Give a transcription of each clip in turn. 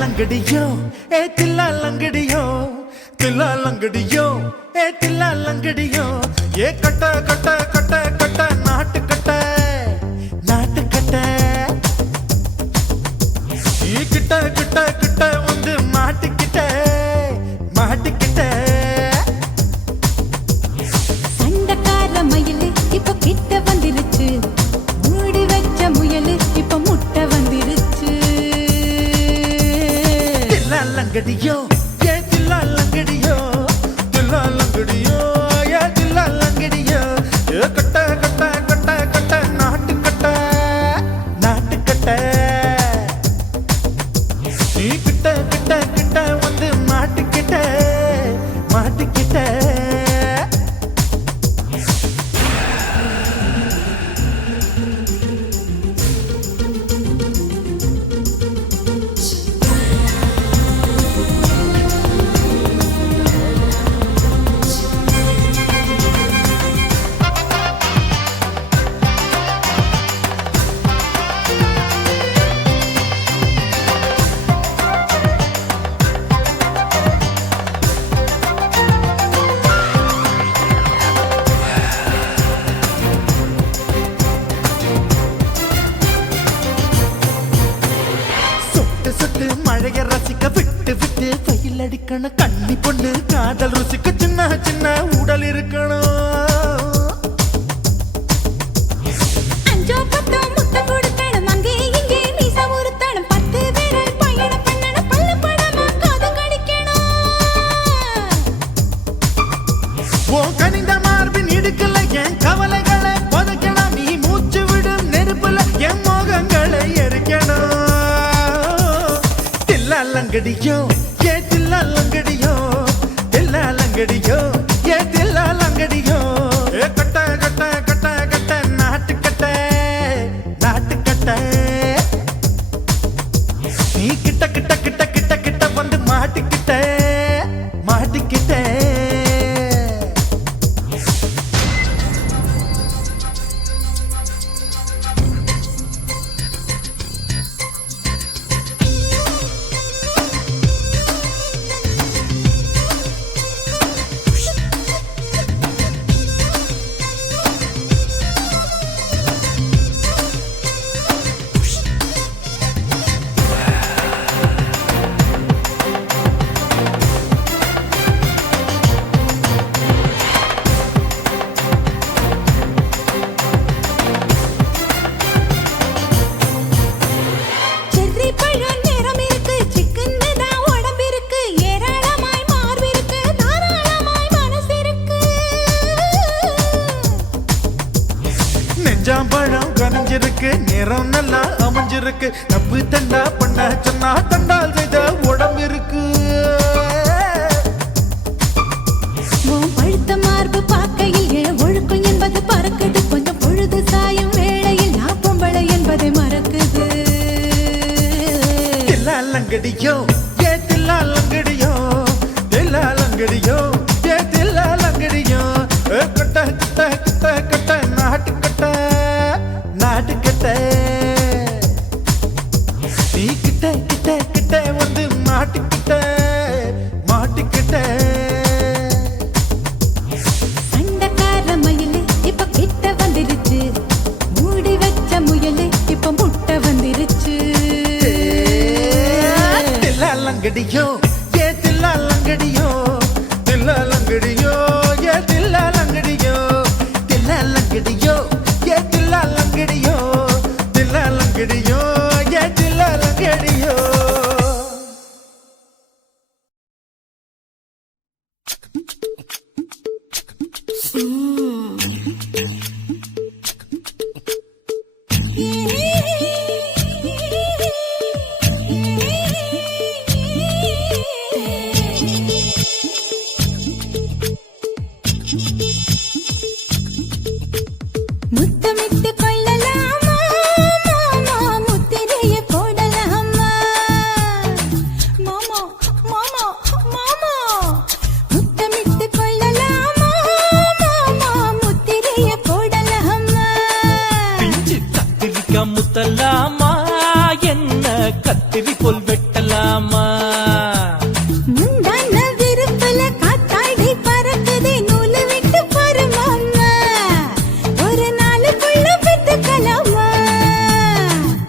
लंगड़ियो ए तिल्ला लंगड़ियो तिल्ला लंगड़ियो ए तिल्ला लंगड़ियो ये cut cut cut cut नाट cut ये kit kit kit வந்து மாட்டிக்கிட்ட மாட்டிக்கிட்ட சண்டக்கார மயிலு இப்ப கிட்ட வந்துருச்சு மூடி வச்ச முயலு இப்ப முட்டை வந்துருச்சு लंगड़ियो ये दिल्ला लंगड़ियो ये दिल्ला लंगड़ियो ये कट्टा कट्टा कट्टा कट्टा नाट कट्टा நீ கிட்ட கிட்ட கிட்ட வந்து மாட்டிக்கிட்ட மாட்டிக்கிட்ட மழைய ரசிக்க விட்டு விட்டு வெயில் அடிக்கணும் கண்ணி பொண்ணு காதல் ருசிக்க சின்ன சின்ன உடல் இருக்கணும் அஞ்சோ பத்தோ முட்டை கொடுக்கணும் அங்கே இங்கே மீசா உருத்தணும் 10 பேரை பயணம் பண்ணணும் பல்ல படமா காது கடிக்கணும் ஓ கனிந்த மார்பின் இடுக்கல என் கவலைகளை புதைக்கணும் நீ மூச்சு விடும் நெருப்புல என் மோகங்களை எரிக்கணும் लंगड़ियो ये दिल्ला लंगड़ियो ये दिल्ला लंगड़ियो ए कट्टा कट्टा कट्टा कट्टा नाट कट्टा நீ கிட்ட கிட்ட கிட்ட கிட்ட கிட்ட வந்து மாட்டிக்கிட்ட மாட்டிக்கிட்ட பழம் கனிஞ்சிருக்கு நேரம் நல்லா அமைஞ்சிருக்கு தப்பு தண்டா பண்ண சொன்னா தண்டால் செய்த உடம்பு இருக்கு பழுத்த மார்பு பார்க்கையில் என் ஒழுக்கம் என்பது பறக்குது கொஞ்சம் பொழுது சாயும் வேளையில் நான் பொம்பளை என்பதை மறக்குது தில்லா லங்கடியோ ஏ தில்லா லங்கடியோ தில்லா லங்கடியோ ஏ தில்லா லங்கடியோ கட்ட கட்ட கட்ட கட்ட நாட்டு கட்ட நீ கிட்ட கிட்ட கிட்ட வந்து மாட்டிக்கிட்ட மாட்டிக்கிட்ட சண்டக்கார மயிலு இப்ப கிட்ட வந்துருச்சு மூடி வச்ச முயலு இப்ப முட்டை வந்துருச்சு தில்லா லங்கடியோ ஏ தில்லா லங்கடியோ ஏ தில்லா லங்கடியோ தில்லா லங்கடியோ ये दिल्ला लंगड़ियो ये दिल्ला लंगड़ियो முத்தலாமா என்ன கத்திரி போல் வெட்டலாமா முந்தான விருப்பல காத்தாடி பறக்குதே நூலு விட்டு பாரு மாமா ஒரு நாளுக்குள்ள பெத்துக்கலாமா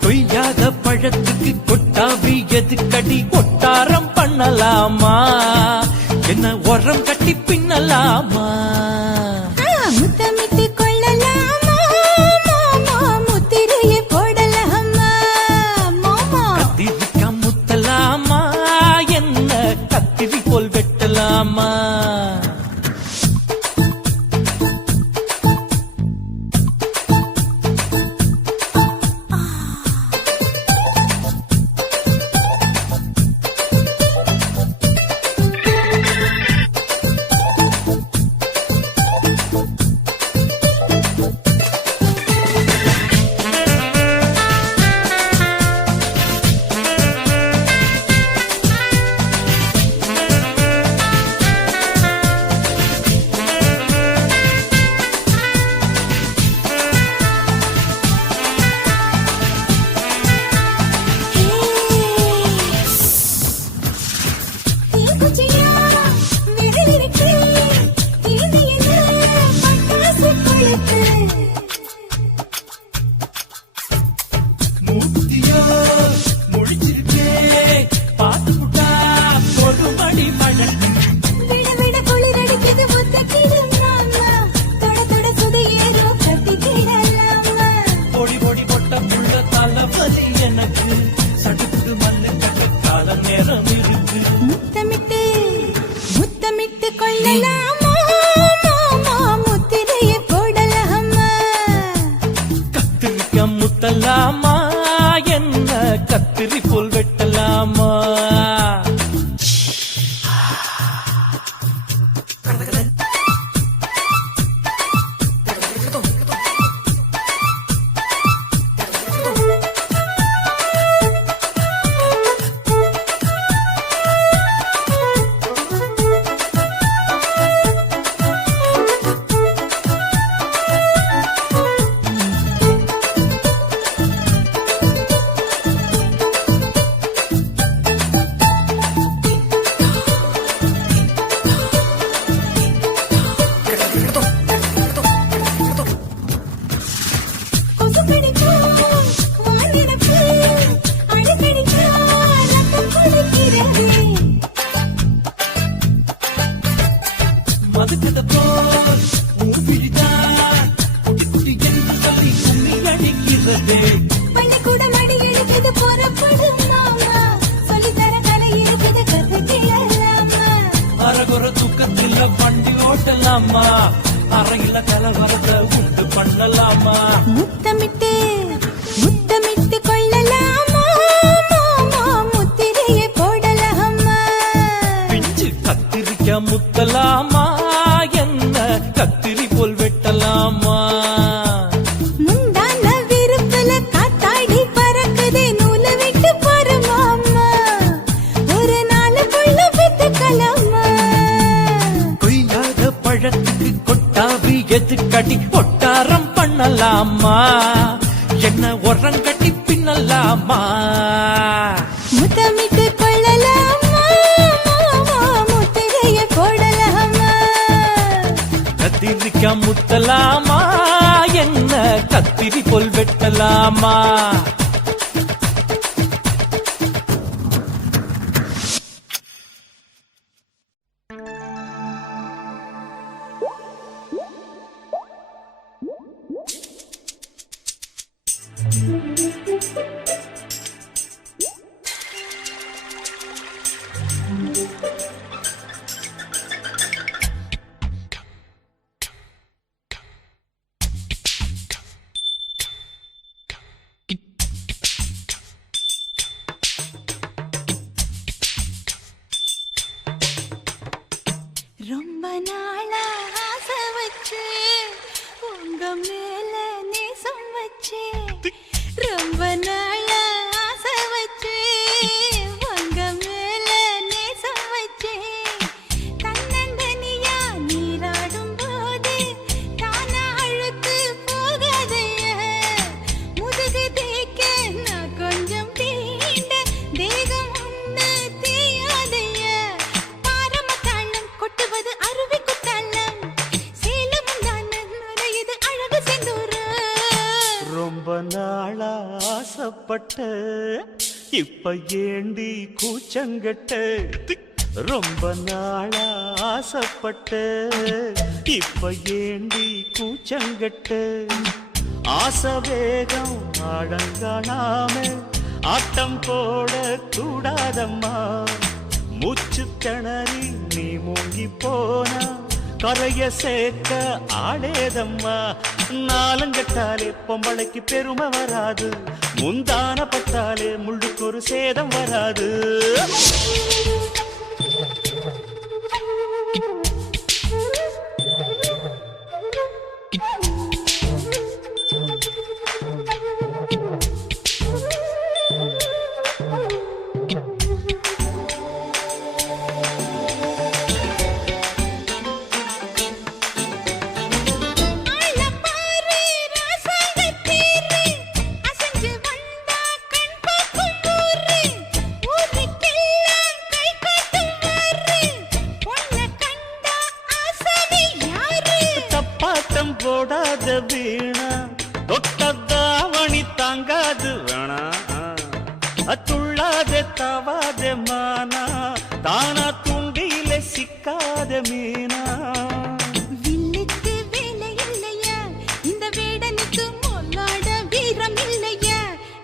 கொய்யாத பழத்துக்கு கொட்டாவி எதுக்கடி கொட்டாரம் பண்ணலாமா என்ன உரம் கட்டி பின்னலாமா முத்தமிட்டு கொள்ளலாமா மாமா முத்திரையை போடலாமா மாமா கத்திரிக்கா முத்தலாமா என்ன கத்திரி போல் வெட்டலாமா தீக்குச்சியா வெடிலிருக்கு இது என்ன பட்டாசு கொளுத்து மூத்தியா முடிச்சிருக்கே பாத்து புட்டா ஒரு மணி மழை விட விட குளிரடிக்குது முத்தக்கிடும் மாமா தொட தொட சுதையேறோ கட்டிக்கிடலாமா பொடி பொடி பொட்ட புள்ள தலைவலி எனக்கு சடுக்குடு மல்லு கட்டு கால நேரம் இருக்கு முத்தமிட்டு முத்தமிட்டு கொள்ளலாமா மாமா முத்திரையை போடலாமா கத்திரிக்க முத்தலாமா என்ன கத்திரி போல் வெட்டலாமா கொசு கடிக்கும் வானிடப்பு அடிக்கடிக்கா ரத்தம் கொதிக்கிறது மதுக்கத போல் ஊபிடிதான் குட்டி குட்டி என்று சொல்லி கும்மி அடிக்கிறது பள்ளிக்கூட மடி எடுக்குது புறப்படும் மாமா சொல்லித்தர கலை இருக்குது கத்துக்கிடலாமா அரகுற தூக்கத்தில் வண்டி ஓட்டலாமா அறையில கலவரத்தை உண்டு பண்ணலாமா முத்தமிட்டு முத்தமிட்டு கொள்ளலாமா மாமா முத்திரையை போடலாமா பிஞ்சு கத்திரிக்க முத்தலாமா என்ன கத்திரி போல் வெட்டலாமா முந்தான விருப்பல காத்தாடி பறக்குதே நூலு விட்டு பாரு மாமா ஒரு நாளுக்குள்ள பெத்துக்கலாமா கொய்யாத பழத்துக்கு கொட்டாவி எதுக்கடி ஒட்டாரம் பண்ணலாமா என்ன உரம் கட்டி பின்னலாமா முத்தமிட்டு கொள்ளலாமா மாமா முத்திரையை போடலாமா கத்திரிக்க முத்தலாமா என்ன கத்திரி போல் வெட்டலாமா ஆசைப்பட்ட இப்ப ஏண்டி கூச்சங்கட்ட ரொம்ப நாளா ஆசைப்பட்ட இப்ப ஏண்டி கூச்சங்கட்ட ஆசை வேகம் அடங்கானாம ஆட்டம் போட கூடாதம்மா மூச்சு திணறி நீ மூங்கி போனா கரைய சேர்க்க ஆடேதம்மா நாலங்கட்டாலே பொம்பளைக்கு பெருமை வராது முந்தான பட்டாலே முள்ளுக்கு ஒரு சேதம் வராது போடாத வீணா தொட்டதாவணி தாங்காது வேணா துள்ளாத தவாத மானா தானா துண்டியில சிக்காத மீனா வில்லுக்கு வேலை இல்லையா இந்த வேடனுக்கு மொல்லாட வீரம் இல்லையா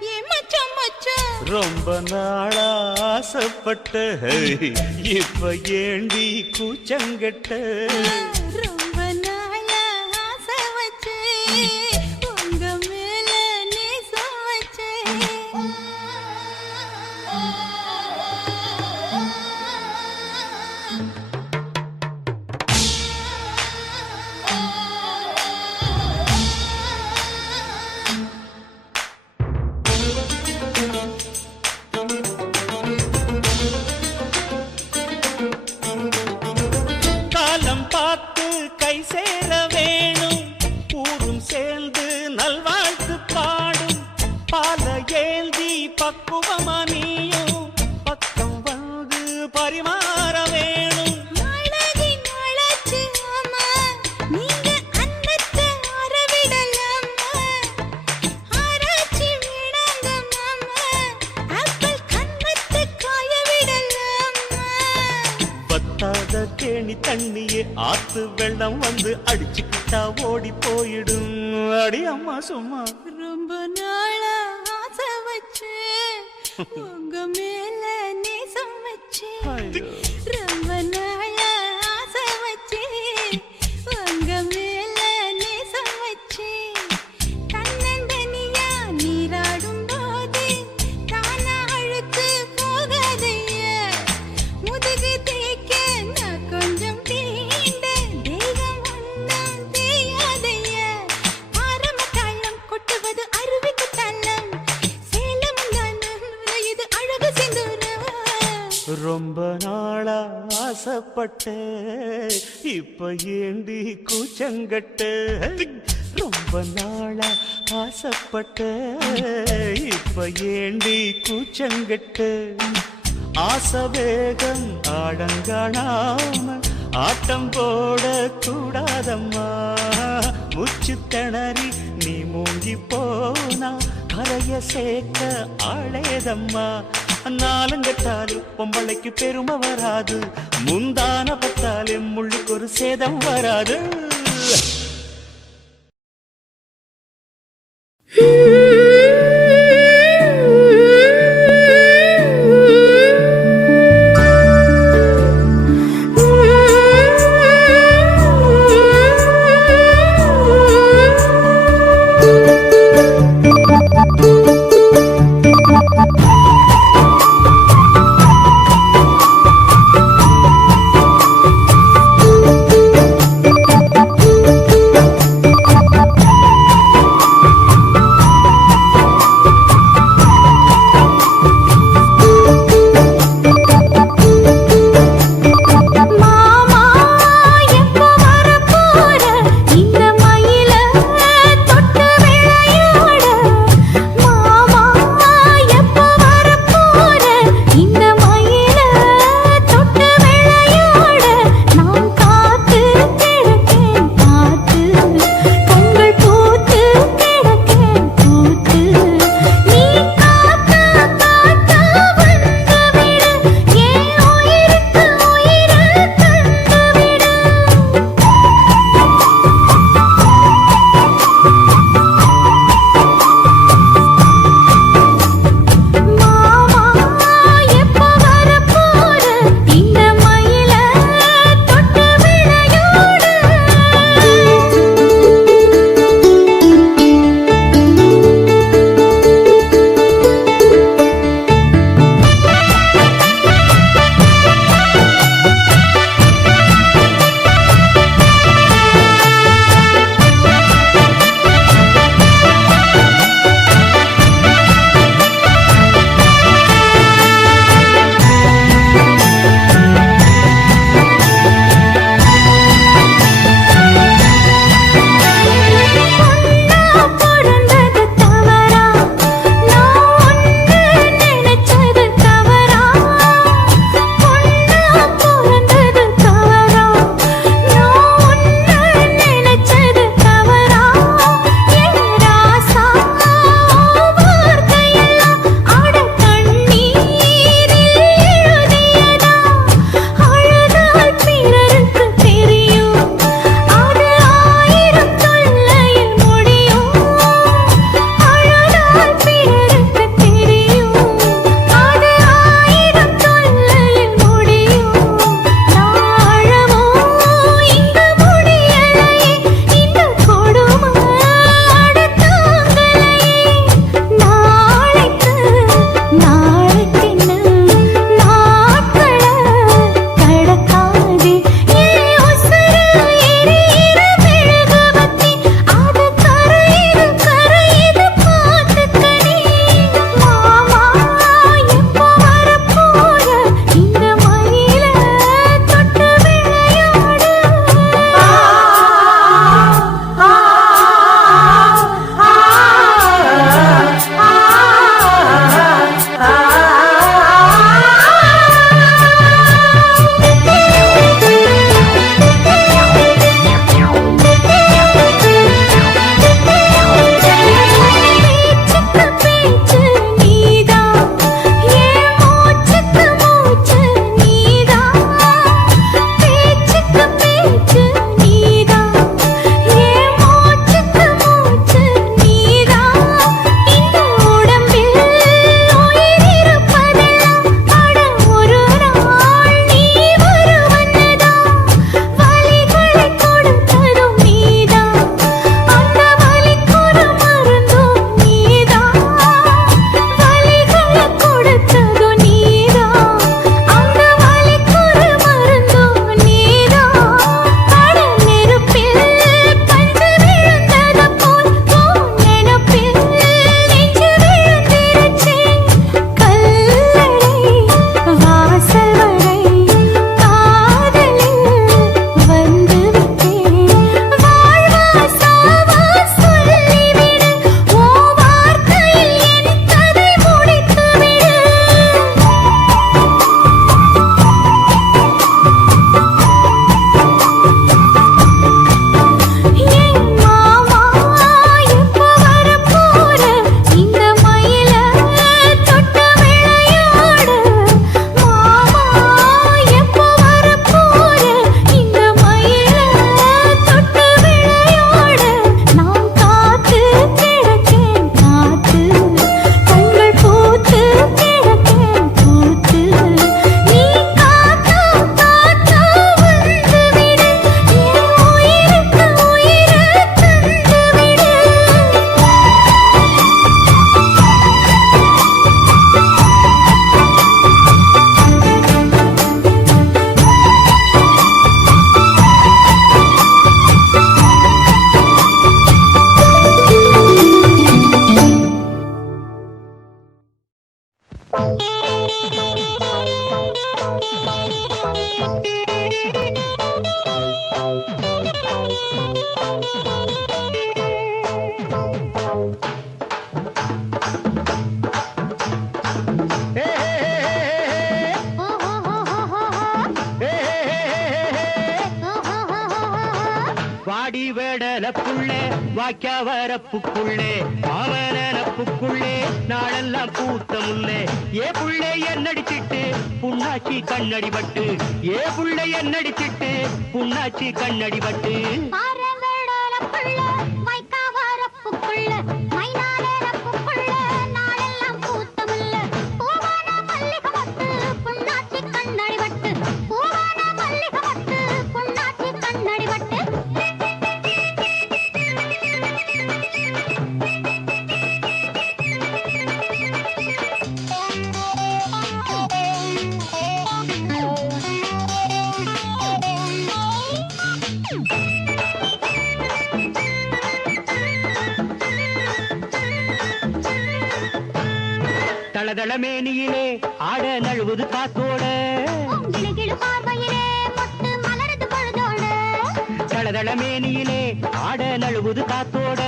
ஏ மச்சான் மச்சான் ரொம்ப நாளா ஆசைப்பட்ட இப்ப ஏண்டி கூச்சங்கட்ட ரொம்ப நாளா ஆசை வச்சே உங்க மேல நேசம் வச்சே காலம் பார்த்து கை சேர வேணும் ஊரும் சேர்ந்து நல்வாழ்த்து பாடும் பால ஏந்தி பக்குவமா நீயும் பக்கம் வந்து பரிமாற வேணும் அழகின் அழகு அம்மா நீங்க அன்னத்தை அறவிடலாமா ஆராய்ச்சி விடாங்க மாமா ஆப்பிள் கண்ணத்தை காய விடலாமா பத்தாத தேனி தண்ணியே ஆத்து வெள்ளம் வந்து அடிச்சுக்கிட்டா ஓடி போயிடும் அடி அம்மா சும்மா ரொம்ப நாளா ஆசை வச்சே உங்க மேல நேசம் வச்சே ஐயோ. ரொம்ப நாளா ஆசை வச்சே உங்க மேல நேசம் வச்சே தன்னந்தனியா நீராடும் போது தானா அழுத்து போகாதையா முதுகு தேய்க்க நான் கொஞ்சம் தீண்ட தெய்வம் ஒன்றும் தெரியாதையா ஆரம்ப தாளம் கொட்டுவது அருவிக்கு தள்ளம் சேலம் இது அழகு செந்தூரம் ரொம்ப நாளா ஆசைப்பட்ட இப்ப ஏண்டி கூச்சங்கட்ட ரொம்ப நாளா ஆசைப்பட்ட இப்ப ஏண்டி கூச்சங்கட்ட ஆசை வேகம் ஆடங்கானாம ஆட்டம் போட கூடாதம்மா மூச்சு திணறி நீ மூங்கி போனா கரைய சேர்க்க ஆளேதம்மா நாலுங்கட்டாலே பொம்பளைக்கு பெருமை வராது முந்தான பட்டாலே முள்ளுக்கு ஒரு சேதம் வராது வாடி வேடல புள்ளே வாக்கியா வரப்புக்குள்ளே மாவனப்புக்குள்ளே நாளெல்லாம் பூத்த முல்லே ஏ புள்ளே என்னடிச்சிட்டு புண்ணாச்சி கண்ணடி பட்டு ஏ புள்ளே என்னடிச்சிட்டு புண்ணாச்சி கண்ணடி பட்டு தளதள மேனியிலே ஆட நழுவுது காத்தோட தளதள மேனியிலே ஆட நழுவுது காத்தோட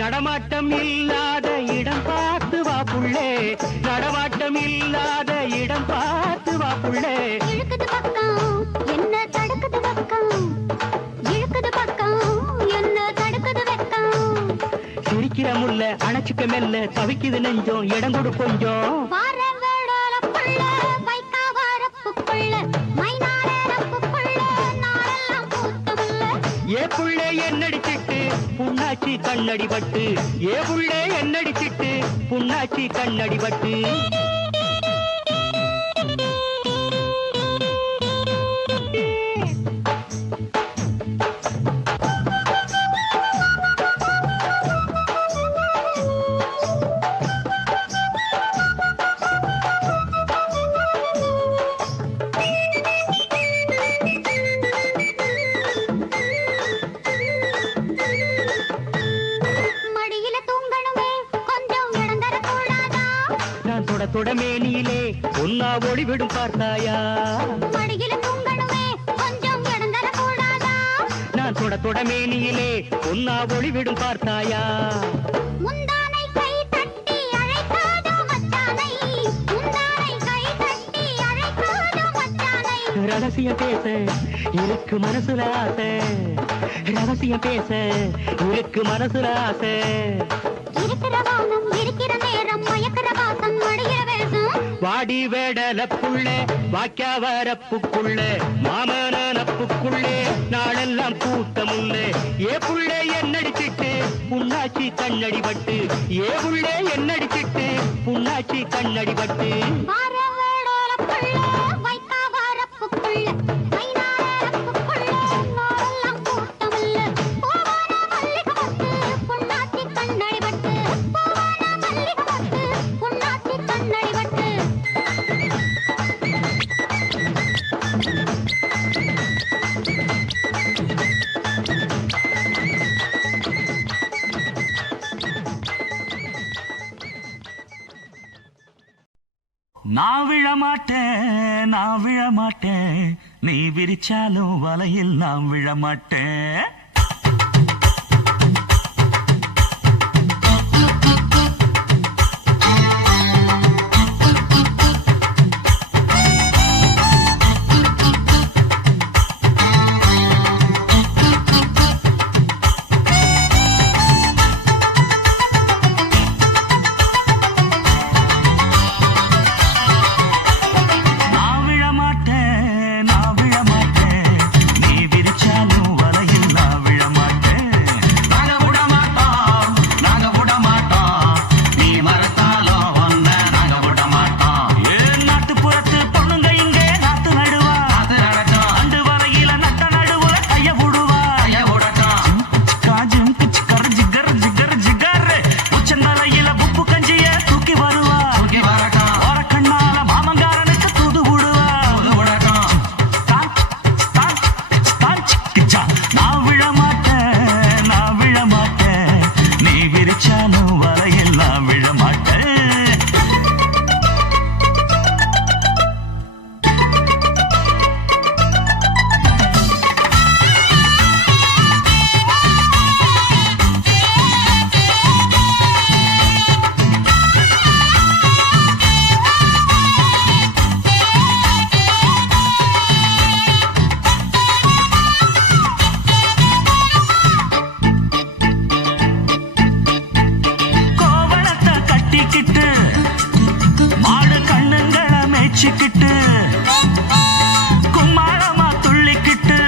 நடமாட்டம் இல்லாத இடம் பார்த்து வா புள்ளே நடமாட்டம் இல்லாத இடம் பார்த்து வா புள்ளே சிரிக்கிற முல்ல அணைச்சுக்க மெல்ல தவிக்குது நெஞ்சம் இடம் கொடு கொஞ்சம் ஏ புள்ளே என்னடிச்சிட்டு புண்ணாச்சி கண்ணடி பட்டு ஏ புள்ளே என்னடிச்சிட்டு புண்ணாச்சி கண்ணடி பட்டு தொடமேனியிலே ஒன்னா ஒளிவிடும் பார்த்தாயா நான் தொடமேனியிலே ஒன்னா ஒளிவிடும் பார்த்தாயா ரகசியம் பேச இருக்கு மனசுல ஆசை ரகசியம் பேச இருக்கு மனசுல ஆசை வாடி வேடல புள்ளே வாக்கியா வரப்புக்குள்ளே மாமனப்புக்குள்ளே நாளெல்லாம் பூத்த முல்லே ஏ புள்ளே என்னடிச்சிட்டு புண்ணாச்சி கண்ணடி பட்டு ஏ புள்ளே என்னடிச்சிட்டு புண்ணாச்சி கண்ணடி பட்டு நான் விழமாட்டேன் நீ விரிச்சாலும் வலையில் நான் விழமாட்டேன் நான் விழமாட்டேன் நீ விரிச்சாலும் வலையில் நான் அடிச்சுக்கிட்டு கும்மாளமா துள்ளிக்கிட்டு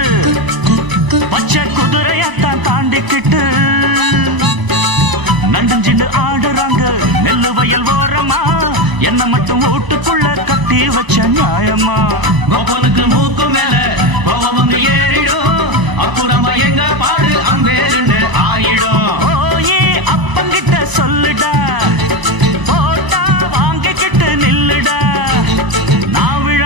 பச்சை குதிரையத்தான் தாண்டிக்கிட்டு நண்டஞ்சின்னு ஆடுறாங்க நெல்லு வயல் ஓரமா என்ன மட்டும் வீட்டுக்குள்ள கட்டி வச்ச நியாயமா கோபனுக்கு மூக்கு மேல கோபம் வந்து ஏறிடும் அப்புறமா எங்க பாடு அம்பேருன்னு ஆயிடும் ஓயே அப்பங்கிட்ட சொல்லுடா போட்டா வாங்கிக்கிட்டு நில்லுடா நான் விழ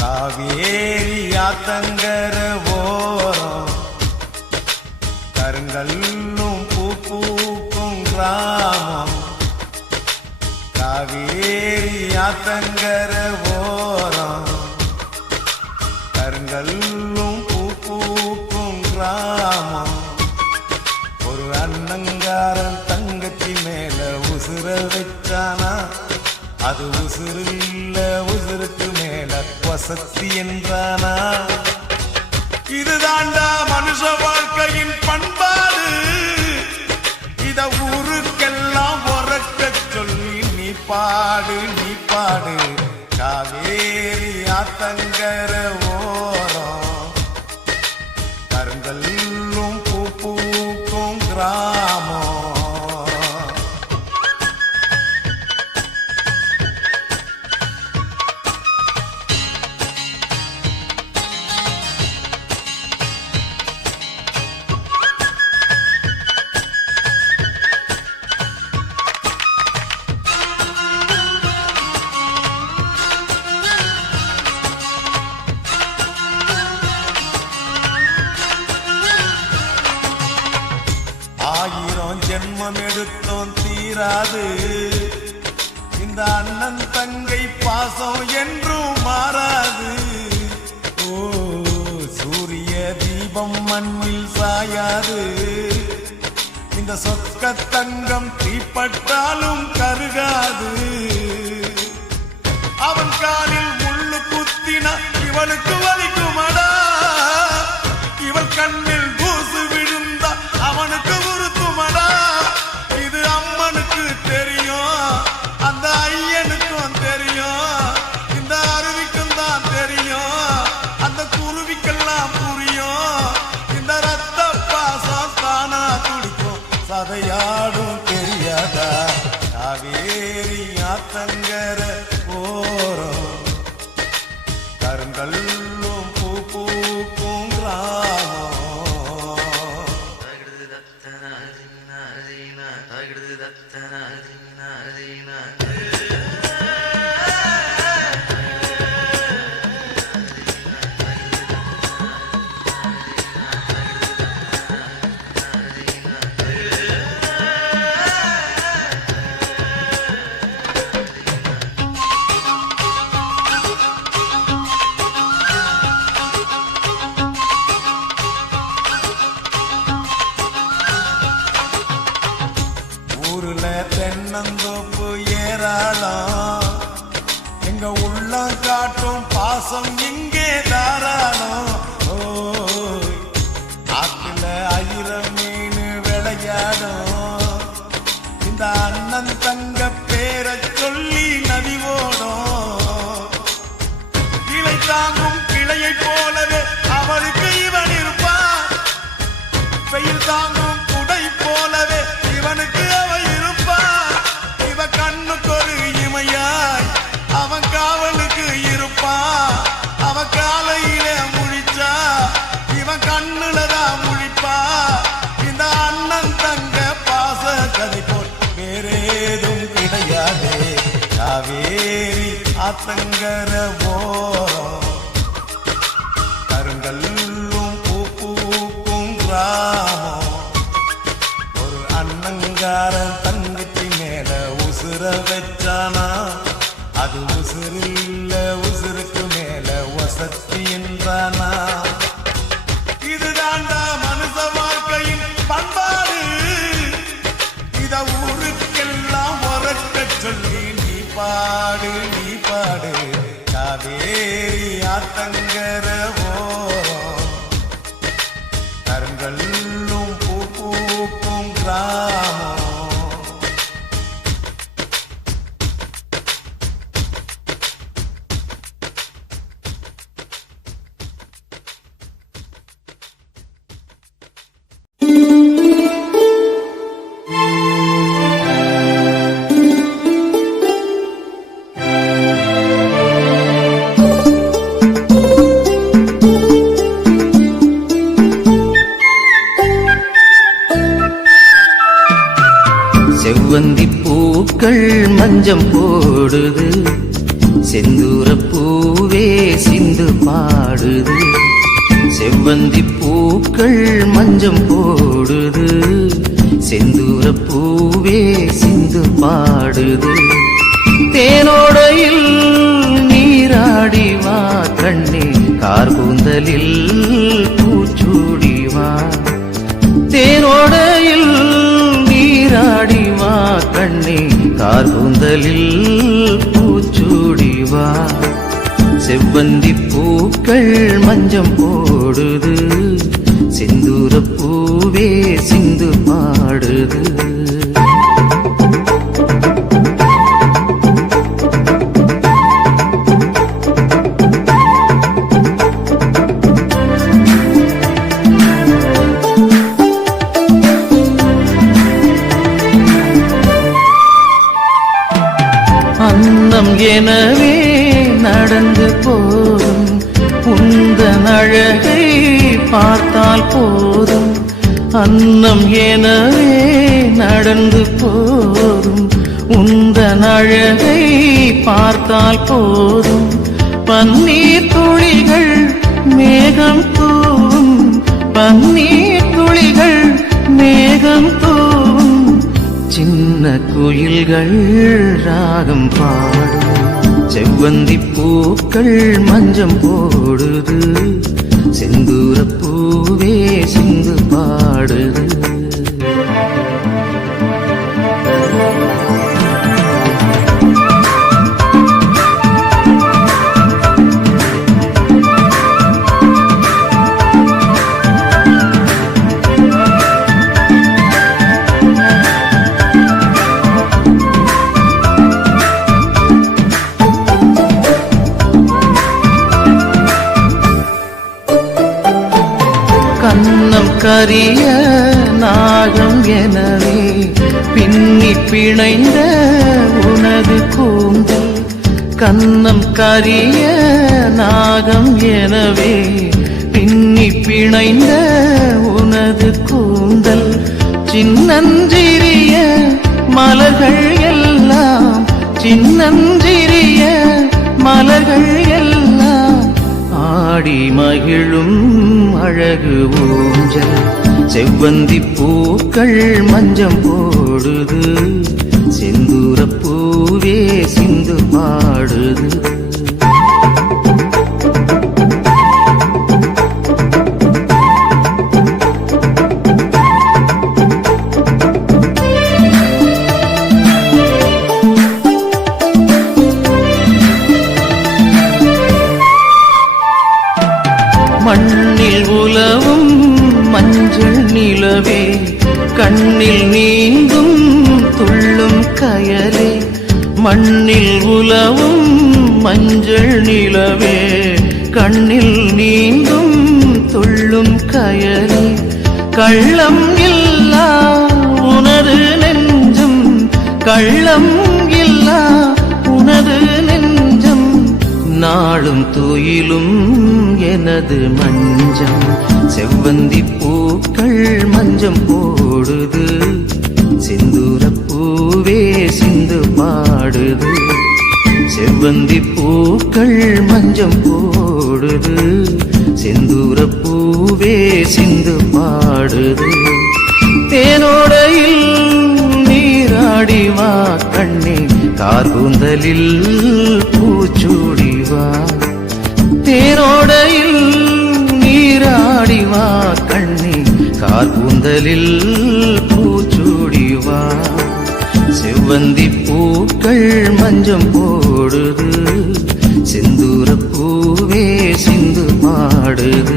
காவேரி ஆத்தங்கர ஓரம் கருங்கல்லும் பூக்கும் கிராமம். காவேரி ஆத்தங்கர ஓரம் கருங்கல்லும் பூக்கும் கிராமம். ஒரு அண்ணங்காரன் தங்கச்சி மேல உசுர வச்சானா, அது உசுறு இல்ல உசுருக்கு மேல வசதி என்றானா. இதுதாண்டா மனுஷ வாழ்க்கையின் பண்பாடு, இத ஊருக்கெல்லாம் உறக்க சொல்லி நீ பாடு நீ பாடு. காவேரி ஆத்தங்கர ஓரம் கருங்கல்லும் பூக்கும் கிராமம். ஆயிரம் ஜென்மம் எடுத்தோம் தீராது, இந்த அண்ணன் தங்கை பாசம் என்றும் மாறாது. ஓ சூரிய தீபம் மண்ணில் சாயாது, இந்த சொக்க தங்கம் தீப்பட்டாலும் கருகாது. அவன் காலில் முள்ளு குத்தினா இவளுக்கு வலிக்குமடா, இவள் கண்ணில் தூசு விழுந்தா அவனுக்கு உறுத்துமடா. இது அம்மனுக்கு தெரியும், அந்த ஐயனுக்கும் தெரியும், இந்த அருவிக்கும் தான் தெரியும், அந்த குருவிக்கெல்லாம் புரியும். இந்த ரத்த பாசம் தானா துடிக்கும், சதையாடும் தெரியாதா. காவேரி ஆத்தங்கர ஓரம் கருங்கல்லும் பூக்கும் கிராமம். ஆத்தங்கர ஓரம் கருங்கல்லும் பூக்கும் கிராமம் ஒரு அண்ணங்காரன் தங்கச்சி மேல உசுர வச்சானா அது உசுரில்ல உசுருக்கு மேல வசத்தி என்றானா இதுதான்டா மனுஷ வாழ்க்கையின் பண்பாடு இத ஊருக்கெல்லாம் உறக்க சொல்லி நீ பாடு காவேரி ஆத்தங்கர ஓரம் கருங்கல்லும் பூக்கும் கிராமம் செவ்வந்தி பூக்கள் மஞ்சம் போடுது செந்தூர பூவே சிந்து பாடுது செவ்வந்தி பூக்கள் மஞ்சம் போடுது செந்தூர பூவே சிந்து பாடுது தேனோடையில் நீராடி வா கண்ணே கார்கூந்தலில் பூச்சூடி வா தேனோடையில் நீராடி வா கண்ணே கார்கூந்தலில் பூச்சூடி வா செவ்வந்தி பூக்கள் மஞ்சம் போடுது செந்தூர பூவே சிந்து பாடுது அன்னம் எனவே நடந்து போதும் உந்தன் அழகை பார்த்தால் போதும் அன்னம் எனவே நடந்து போதும் உந்தன் அழகை பார்த்தால் போதும் பன்னீர் துளிகள் மேகம் தூவும் பன்னீர் துளிகள் மேகம் தூவும் சின்ன குயில்கள் ராகம் பாடும் செவ்வந்தி பூக்கள் மஞ்சம் போடுது செந்தூர பூவே சிந்து பாடுது கன்னம் கரிய நாகம் எனவே பின்னி பிணைந்த உனது கூந்தல் கன்னம் கரிய நாகம் எனவே பின்னி பிணைந்த உனது கூந்தல் சின்னஞ்சிறிய மலர்கள் எல்லாம் சின்னஞ்சிறிய மலர்கள் எல்லாம் ஆடி மகிழும் அழகு ஊஞ்சல் செவ்வந்தி பூக்கள் மஞ்சம் போடுது செந்தூர பூவே சிந்து பாடுது மண்ணில் உலவும் மஞ்சள் நிலவே கண்ணில் நீந்தும் துள்ளும் கயலே மண்ணில் உலவும் மஞ்சள் நிலவே கண்ணில் நீந்தும் துள்ளும் கயலே கள்ளம் இல்லா உனது நெஞ்சம் கள்ளம் இல்லா உனது நெஞ்சம் நாளும் துயிலும் எனது மஞ்சம் செவ்வந்தி பூக்கள் மஞ்சம் போடுது செந்தூர பூவே சிந்து பாடுது செவ்வந்தி பூக்கள் மஞ்சம் போடுது, செந்தூர பூவே சிந்து பாடுது. தேனோடையில் நீராடிவா கண்ணே, கார்கூந்தலில் பூச்சூடிவா. தேனோடையில் நீராடிவா கண்ணே, கார்கூந்தலில் பூச்சூடிவா. செவ்வந்தி பூக்கள் மஞ்சம் போடுது, செந்தூர பூவே சிந்து பாடுது.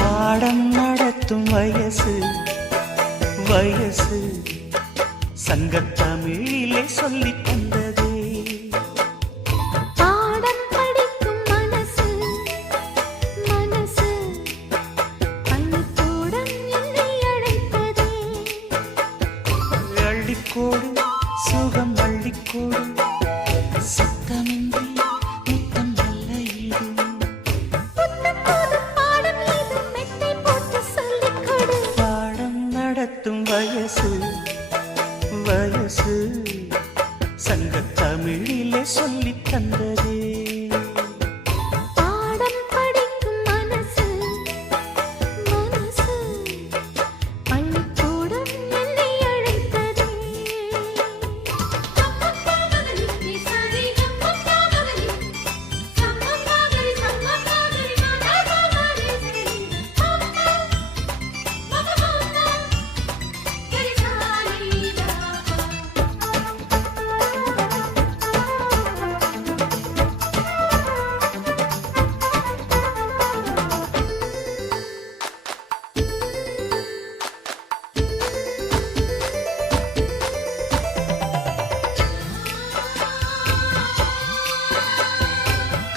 பாடம் நடத்தும் வயசு வயசு, சங்கத்தமிழிலே சொல்லித் தந்ததே. பாடம் படிக்கும் மனசு மனசு, பள்ளிக்கூடம் என்னை அழைத்ததே. அள்ளிக்கோடு சுகம் அள்ளிக்கோடு, சத்தமின்றி முத்தம் நல்ல ஈடு. புத்தம் புதும் பாடம் ஏதும் மெத்தை போட்டு சொல்லிக் கொடு. பாடம் நடத்தும் வயசு வயசு, சங்கத்தமிழிலே சொல்லித் தந்ததே. பாடம் படிக்கும் மனசு மனசு, பள்ளிக்கூடம் என்னை அழைத்ததே.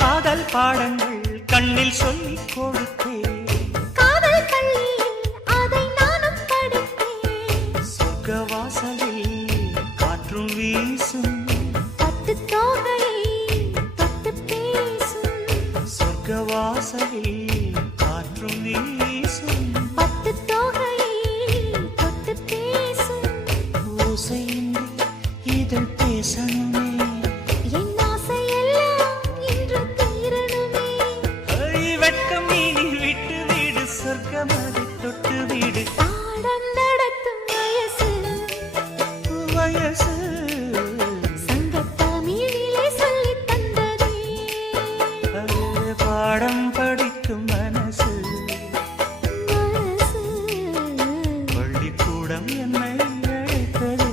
காதல் பாடங்கள் கண்ணில் சொல்லிக் கொடுத்தேன், காதல் பள்ளியில் அதை நானும் படித்தேன். சொர்க்க வாசலில் காற்றும் வீசும், பட்டு தோகையை தொட்டு பேசும். சொர்க்க வாசலில் காற்றும் வீசும். பட்டு தோகையை தொட்டு பேசும். ஓசையின்றி இதழ் பேசணுமே, என் ஆசையெல்லாம் இன்று தீரணுமே. வெட்கம் நீ விட்டு வீடு, சொர்க்கம் அதை தொட்டு வீடு. பாடம் நடத்தும் வயசு வயசு சங்கத்தமிழிலே சொல்லித் தந்ததே. பாடம் படிக்கும் மனசு மனசு பள்ளிக்கூடம் என்னை அழைத்ததே.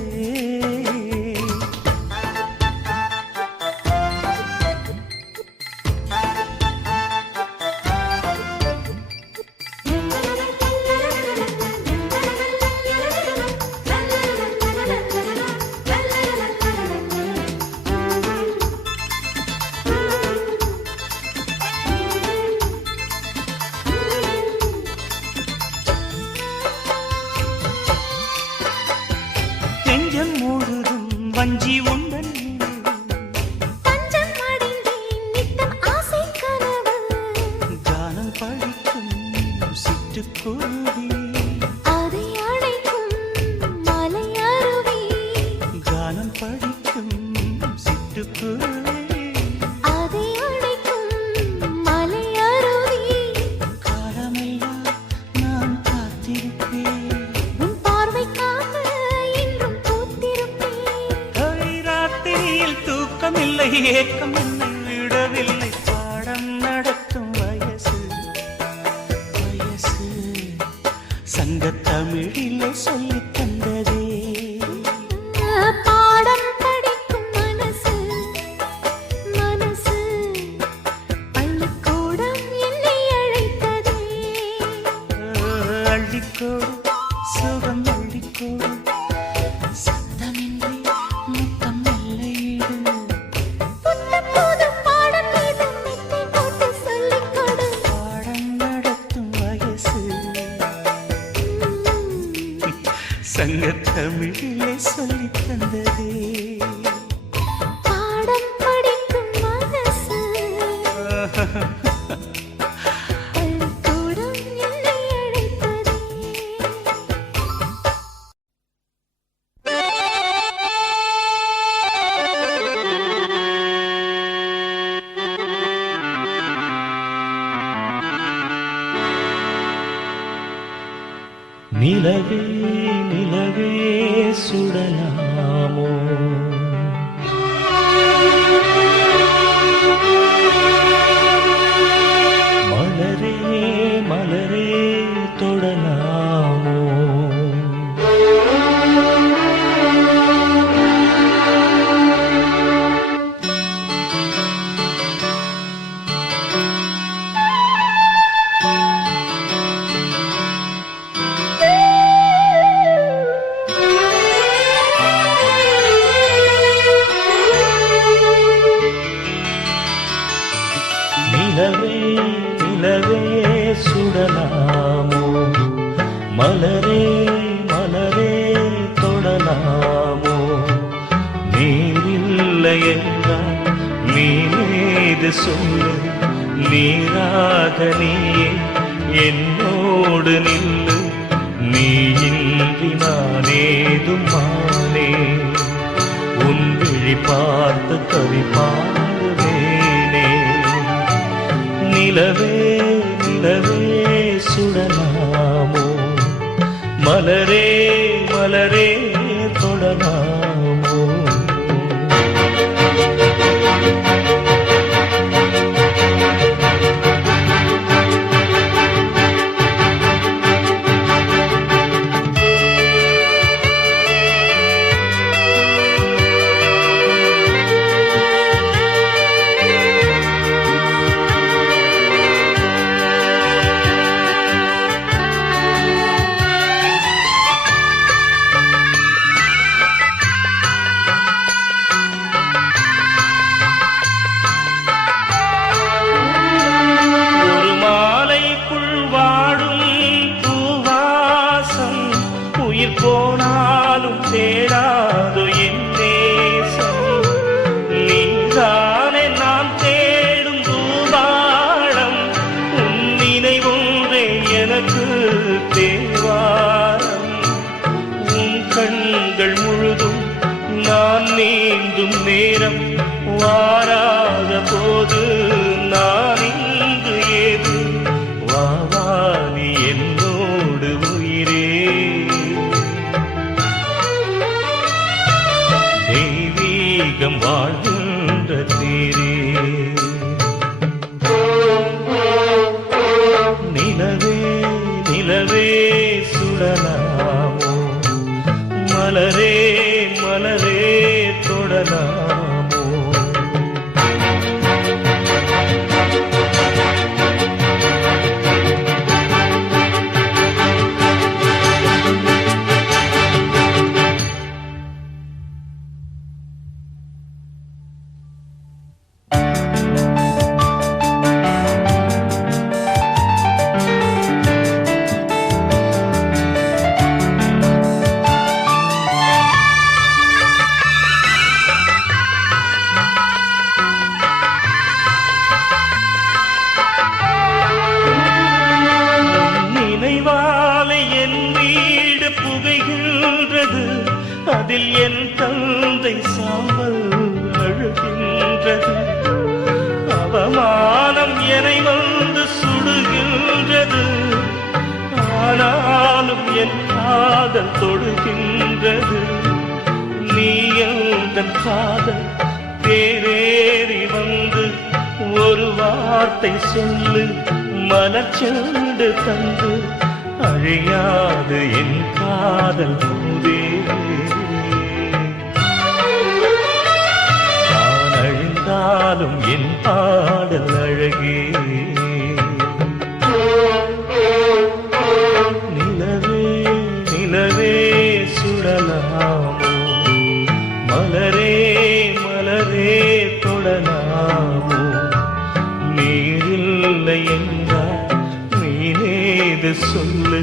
நெஞ்சம் முழுதும் வஞ்சி உண்டன், தஞ்சம் அடைந்தேன் நித்தம் ஆசை கனவு. கானம் படிக்கும் சிட்டுக்குருவி, அதை அடைக்கும் மலை அருவி. கானம் படிக்கும் சிட்டுக்குருவி. அதை அடைக்கும் மலை அருவி. காலமெல்லாம் நான் காத்திருப்பேன், உன் பார்வைக்காக இன்றும் பூத்திருப்பேன். ராத்திரியில் தூக்கமில்லை, ஏக்கம் என்னை விடவில்லை. பாடம் நடத்தும் வயசு வயசு, சங்கத்தமிழிலே சொல்லித் தந்ததே. பாடம் படிக்கும் மனசு மனசு, பள்ளிக்கூடம் என்னை அழைத்ததே. அள்ளிக்கோடு சுகம் அள்ளிக்கோடு, தமிழிலே சொல்லி தந்ததே பாடம் படிக்கும் மனசு பள்ளிக்கூடம் என்னை அழைத்ததே நிலவே நிலவே சுடலாமோ மலரே மலரே தொடலாமோ நிலவே நிலவே சுடலாமோ மலரே மலரே தொடலாமோ நீரில்லை என்றால் நீ மீது சொல்லு நீராக நீயே என்னோடு நில்லு நீ இன்றி நானேதும் மானே உன் விழி பார்த்து கவி பாடுவேனே நிலவே நிலவே சுடலாமோ மலரே மலரே தொடலாமோ போனாலும் தேடாது என் தேசம் நீதானே நாம் தேடும் தூபாளம் உன் நினைவொன்றே எனக்கு தேவாரம் உன் கண்கள் முழுதும் நான் நீந்தும் நேரம் வாராத போது நான் இங்கு ஏது வாவானி என்னோடு உயிரே தெய்வீகம் வாழ்கின்ற தீரே நிலவே நிலவே சுடலாமோ மலரே மலரே தொடலாமோ அதில் என் தந்தை சாம்பல் அழுகின்றது அவமானம் என்னை வந்து சுடுகின்றது ஆனாலும் என் காதல் தொடுகின்றது நீ எந்தன் காதல் தேரேறி வந்து ஒரு வார்த்தை சொல்லு மலச்செண்டு தந்து அழியாது என் காதல் பூவே நான் அழிந்தாலும் என் பாடல் அழகே நிலவே நிலவே சுடலாமோ மலரே மலரே தொடலாமோ நீரில்லை என்றால் மீனேது சொல்லு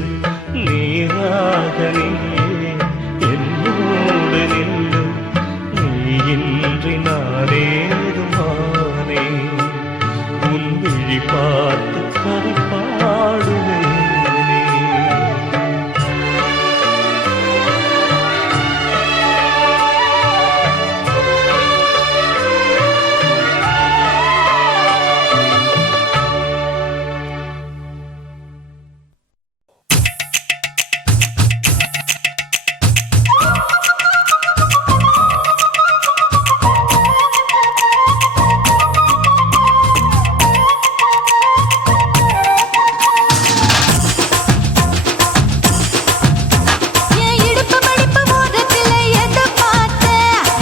நீராக நீயே விழி பார்த்து கவி பாடுவேனே. என் இடுப்பு மடிப்பு ஓரத்துல எதை பார்த்த?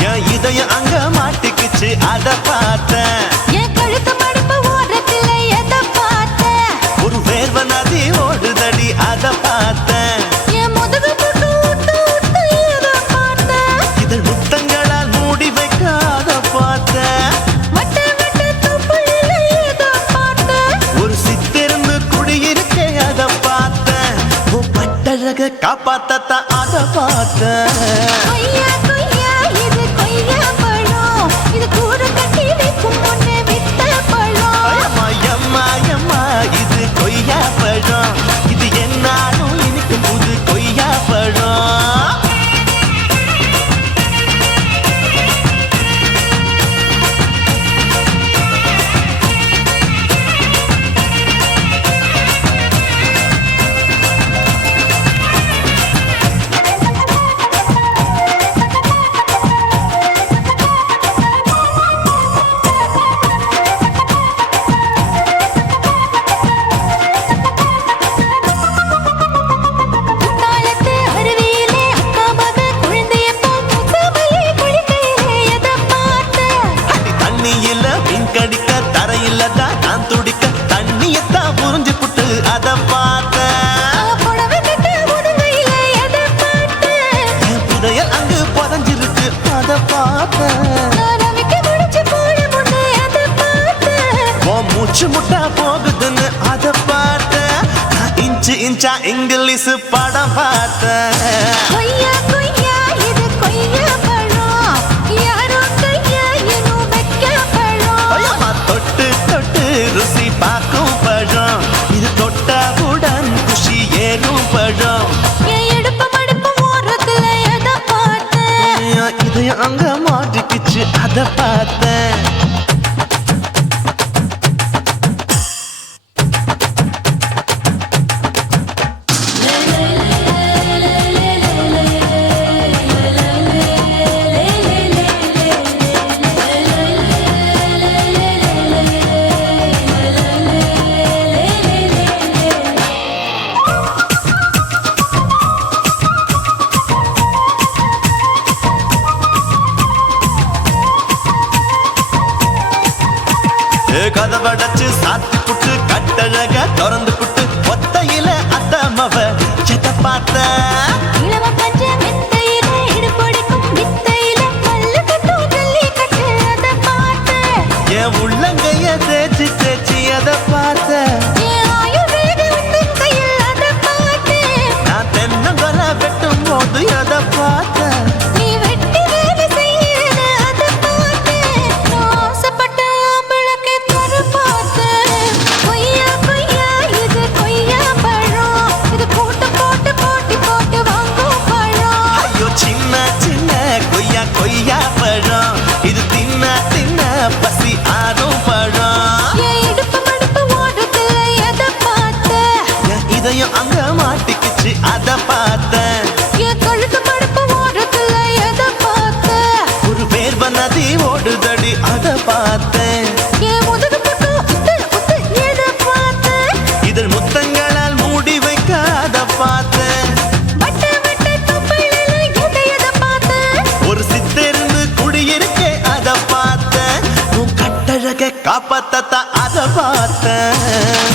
என் இதயம் அங்க மாட்டிக்கிச்சு அத பார்த்தேன். என் கழுத்து மடிப்பு ஓரத்துல எதை பார்த்த? ஒரு வேர்வ நதி ஓடுதடி அத பார்த்தேன். என் முதுகு புட்டு உட்டு உட்டு எதை பார்த்த? இதழ் முத்தங்களால் மூடி வைக்க அத பார்த்தேன். வட்ட வட்ட தொப்புளில எதை பார்த்த? ஒரு சித்திருந்து குடியிருக்கே அத பார்த்தேன். உன் பட்டழக காப்பாத்தத்தான் அத பார்த்தேன். கொய்யா கொய்யா இது கொய்யா பழம், இது கூடு கட்டி வைக்கும் முன்னே வித்த பழம். அம்மா எம்மா எம்மா இது கொய்யா பழம். இது என்னாலும் எனக்கு புது கொய்யா பழம். குத்தாலத்து அருவியிலே அக்கா மக குழந்தைய போல் முசாமையே குளிக்கையிலே எதை பார்த்த? அடி தண்ணியில மீன் கடிக்க தரையில தான் நான் துடிக்க தண்ணியத்தான் புரிஞ்சு புட்டு அத பார்த்தேன். புடவை கட்ட முதுகையிலே எதை பார்த்த? என் புதையல் அங்கு புதஞ்சிருக்கு அத பார்த்தேன். நான் ரவிக்கு முடிச்சு போட முன்னே எதை பார்த்த? உன் மூச்சு முட்டா போகுதுன்னு அத பார்த்தேன். நான் இன்ச்சு இன்ச்சா இங்கிலீஷ் படம் பார்த்தேன். கொய்யா கொய்யா இது கொய்யா பழம், யாரோ கையா இன்னும் வைக்க பழம். ஐயம்மா தொட்டு தொட்டு ருசி பார்க்கும் பழம். இது தொட்டவுடன் குஷி ஏறும் பழம். என் இடுப்பு மடிப்பு ஓரத்துல எதை பார்த்த? என் இதயம் அங்க மாட்டிக்கிச்சு அத பார்த்தேன். கதவடைச்சு சாத்தி புட்டு கட்டழக திறந்து புட்டு ஒத்தையில அத்தமவ எதை பார்த்த? இளவ பஞ்ச மெத்தையில இடுப்பொடிக்கும் வித்தையில பல்லு கட்டும் ஜல்லி கட்டு அதை பார்த்த. என் உள்ளங்கைய தேய்ச்சி தேய்ச்சி எதை பார்த்த? என் ஆயுர்வேத உந்தன் கையில் அதை பார்த்த. நான் தென்னங்கொலை வெட்டும் போது எதை பார்த்த? நீ வெட்டி வேலை செய்யறது அதை பார்த்த. நான் ஆசைப்பட்ட ஆம்பளுக்கு தர பார்த்த. கொய்யா கொய்யா இது கொய்யா பழம், இது போட்டு போட்டு போட்டி போட்டு வாங்கும் பழம். ஐயோ சின்ன சின்ன கொய்யா கொய்யா பழம். இது தின்ன தின்ன பசி ஆறும் பழம். என் இடுப்பு மடிப்பு ஓரத்துல எதை பார்த்த? என் இதயம் அங்க மாட்டிக்கிச்சு அத பார்த்தேன். என் கழுத்து மடிப்பு ஓரத்துல எதை பார்த்த? ஒரு வேர்வ நதி ஓடுதடி அத பார்த்தேன். என் முதுகு புட்டு உத்து உத்து எதை பார்த்த? இதழ் முத்தங்களால் மூடி வைக்க அத பார்த்தேன். வட்ட வட்ட தொப்புளில எதை பார்த்த? ஒரு சித்திருந்து குடியிருக்கே அத பார்த்தேன். உன் கட்டழக காப்பாத்தத்தான் அத பார்த்தேன்.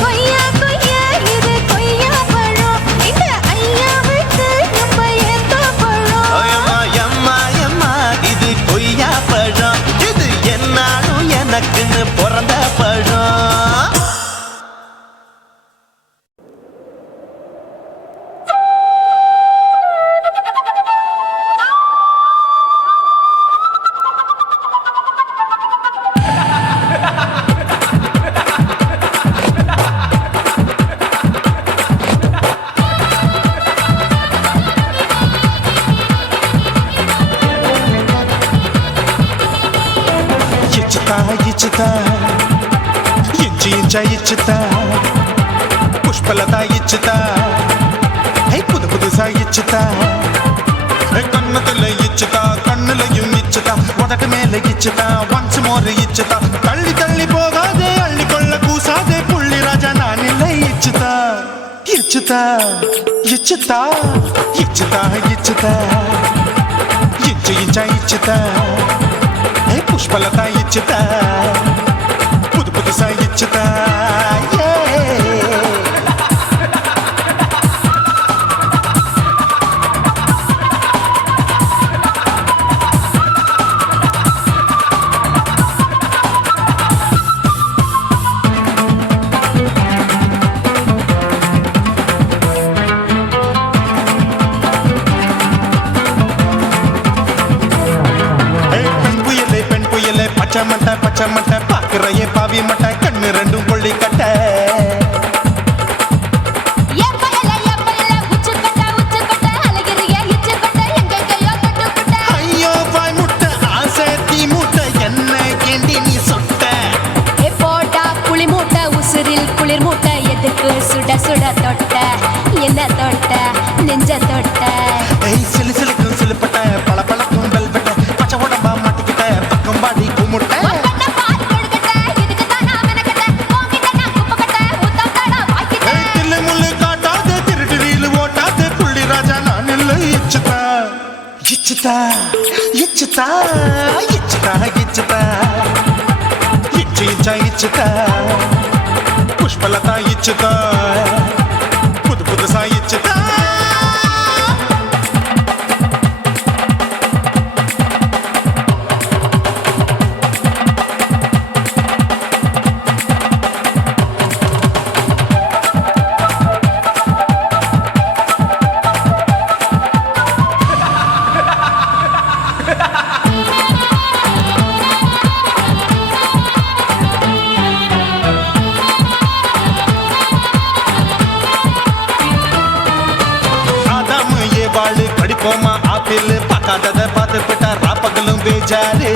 கொய்யா கொய்யா இது கொய்யா பழம், இந்த ஐயா விட்டு நம்ம எந்த பழம்? ஐயம்மா எம்மா எம்மா இது கொய்யா பழம். இது என்னாலும் எனக்குன்னு பிறந்த பழம். ఇచ్చుతా ఇంచి ఇంచా ఇచ్చుతా పుష్పలత ఇచ్చుతా புது புதுசா இச்சுதா கண்ணத்துல இச்சுதா கண்ணுலையும் இச்சுதா உதட்டு மேல இச்சுதா ஒன்ஸ் மோர் இச்சுதா தள்ளி தள்ளி போகாதே அள்ளி கொள்ள கூசாதே புள்ளி ராஜா நான் இல்லை இச்சுதா இச்சுதா இச்சுதா இச்சுதா இச்சுதா இச்சு இச்சா இச்சுதா புஷ்பலதா இச்சுதா புது புதுசா இச்சுதா பச்சை மட்டை பாக்குறையே பாவி மட்டை கண்ணு ரெண்டும் கொள்ளி கட்ட ஐயோ பாய் முட்டை ஆசை தீ முட்டை என்ன கேண்டி நீ சொட்ட போட்டா புளி மூட்டை உசுரில் குளிர் மூட்டை எதுக்கு சுட சுட தொட்ட என்ன தொட்ட நெஞ்ச தொட்ட சிலு சிலுக்கும் சிலுப்பட்ட பல பழக்கும் வெல்வெட்ட பச்சை உடம்பா மாட்டிக்கிட்ட பக்கம் பாடி குமுட்ட இச்சுதா இச்சுதா இச்சுதா இச்சுதா இச்சு இச்சா இச்சுதா புஷ்பலதா இச்சுதா புது புதுசா இச்சுதா படிப்போமா ஆப்பிள் பார்க்காதத பார்த்து விட்டா ராப்பகலும் பேஜாரு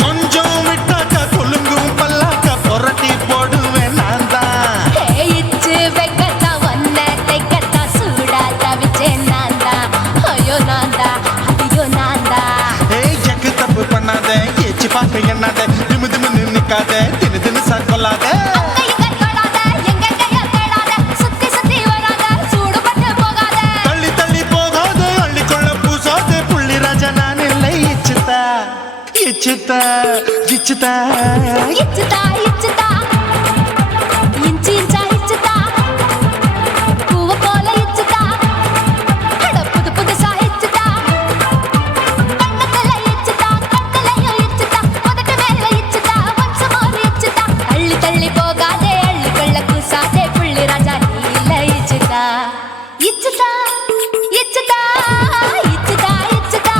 கொஞ்சம் விட்டாக்க கொலுங்கும் பல்லாக்க புரட்டி போடுவேன் நான் தான் எக்கு தப்பு பண்ணாத ஏச்சு பார்க்க எண்ணாத திமு திமு நிக்காத தினு தினு கொள்ளாத தள்ளி தள்ளி போகாத அள்ளி கொள்ள பூசாத புள்ளி ராஜா நான் இல்லை இச்சுதா இச்சுதா இச்சுதா இச்சுதா இச்சுதா இஞ்சி இஞ்சா இச்சுதா பூவ போல இச்சுதா புது புதுசா இச்சுதா கண்ணத்துல இச்சுதா கட்டலையும் இச்சுதா உதட்டு மேல இச்சுதா ஒன்ஸ் மோர் இச்சுதா தள்ளி தள்ளி போகாதே அள்ளி கொள்ள கூசாதே புள்ளி ராஜா இல்ல இச்சுதா இச்சுதா இச்சுதா இச்சுதா இச்சுதா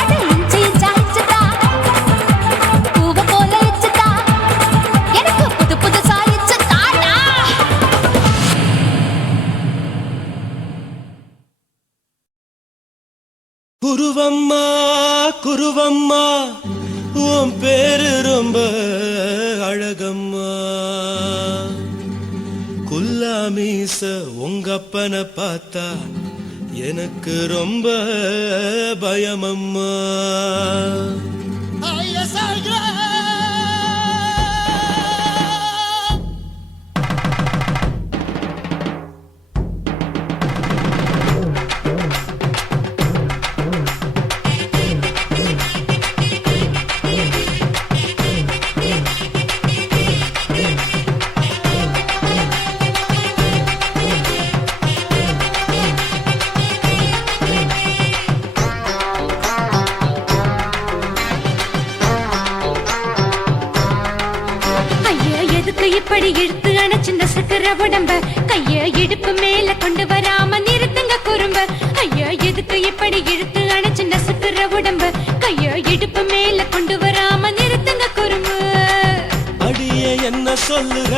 அட இஞ்சி இஞ்சா இச்சுதா பூவ போல இச்சுதா எனக்கு புது புதுசா இச்சுதாடா குருவம்மா குருவம்மா உன் பேரு ரொம்ப அழகம்மா குல்லாமீச உங்க அப்பனை பார்த்தா எனக்கு ரொம்ப பயமம்மா இப்படி இழுத்து அணைச்சிந்த சக்கர உடம்ப கைய இடுப்பு மேல கொண்டு வராம நிறுத்துங்க குறும்ப ஐயா எதுக்கு இப்படி இழுத்து அணைச்சிந்த சக்கர உடம்ப கைய இடுப்பு மேல கொண்டு வராம நிறுத்துங்க குறும்ப அடியே என்ன சொல்லுற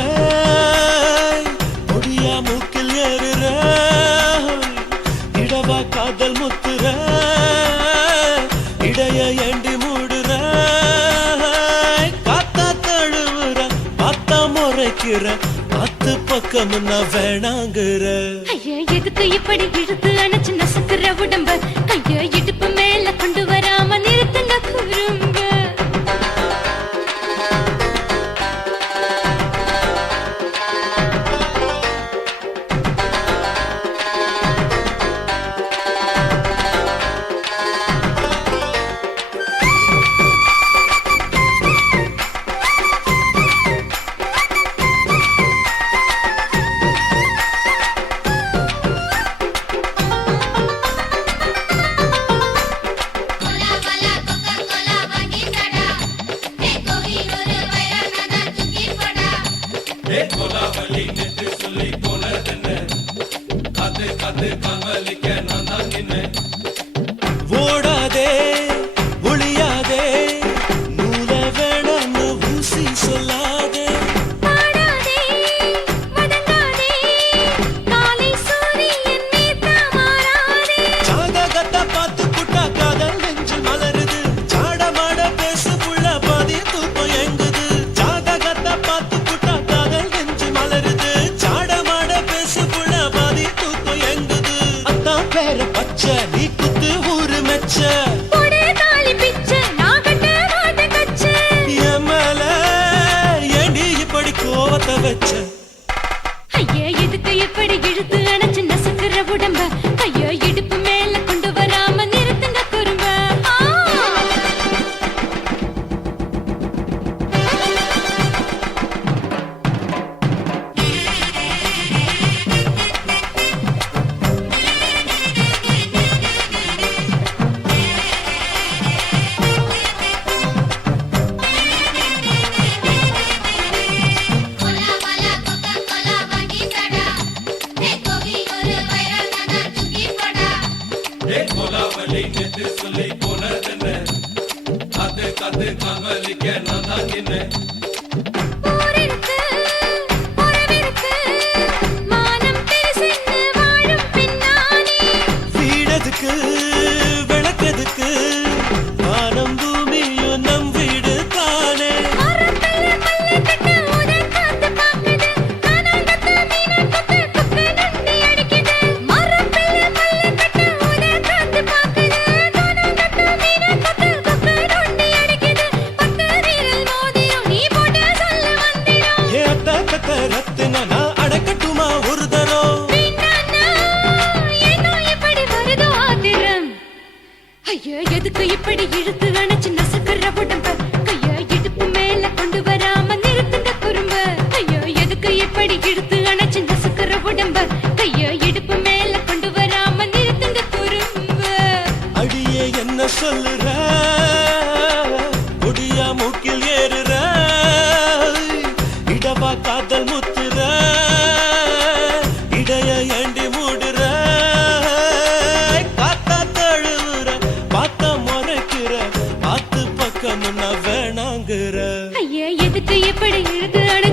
இடவா காதல் முத்துற இடைய ஏண்டி மூடுற காத்தா தழுவுற பார்த்தா முறைக்கிற பத்து பக்கம் நான் வேணாங்குற ஐயா எதுக்கு இப்படி இழுத்து அணைச்சு நசுக்குற உடம்ப கைய இடுப்பு மேல கொண்டு வராம நிறுத்துங்க குறும்ப ஓடாதே ஒளியாதே நூல வேணான்னு ஊசி சொல்லாதே பாடாதே வதங்காதே காலை சூரியன் நீத்தா மாறாதே ஜாதகத்தை பார்த்து புட்டா காதல் நெஞ்சு மலருது சாடமாட பேசு புள்ள பாதி தூக்கம் எங்குது ஜாதகத்தை பார்த்து புட்டா காதல் நெஞ்சு மலருது சாடமாட பேசு புள்ள பாதி தூக்கம் எங்குது அத்தான் பேர பச்சை நீ குத்து ஊரு மெச்ச போடே தாலி பிச்ச நான் கட்ட மாட்ட கச்ச என் மேல ஏண்டி இப்படி கோவத்தை வச்ச ஐயா எதுக்கு இப்படி இழுத்து அணைச்சு நசுக்குற உடம்ப கைய இடுப்பு மேல கொண்டு வராம நிறுத்துங்க குறும்ப ஊரிருக்கு உறவிருக்கு மானம் பெருசென்னு வாழும் பின்னானே வீடதுக்கு விளக்கதுக்கு வானம் பூமியும் நம் வீடு தானே மரத்துல மல்லு கட்டு உதன் காத்து பாக்குது கானாங்கத்து மீனாங்கத்து குக்கு நண்டி அடிக்குது மரத்துல மல்லு கட்டு உதன் காத்து பாக்குது கானாங்கத்து மீனாங்கத்து குக்கு நண்டி அடிக்குது பத்து வீரல் மோதிரம் நீ போட்டு சொல்ல வந்திடும் ஏத்த கத்த ரத்தின நான் அடக்கட்டுமா ஒரு தரம் வீணானா ஏனோ இப்படி வருதோ ஆத்திரம் ஐயோ எதுக்கு இப்படி இழுத்து அணைச்சு நசுக்குற உடம்ப கைய இடுப்பு மேல கொண்டு வராம நிறுத்துங்க குறும்ப ஐயோ எதுக்கு இப்படி இழுத்து அணைச்சு நசுக்குற உடம்ப கைய இடுப்பு மேல கொண்டு வராம நிறுத்துங்க குறும்ப அடியே என்ன சொல்லுற முடியா மூக்கில் ஏறுற இடவா காதல் முத்துற இடைய ஏண்டி மூடுற காத்தா தழுவுற பார்த்த முறைக்கிற பார்த்து பக்கம் நான் வேணாங்குற ஐயா எதுக்கு இப்படி இழுத்து அணைச்சு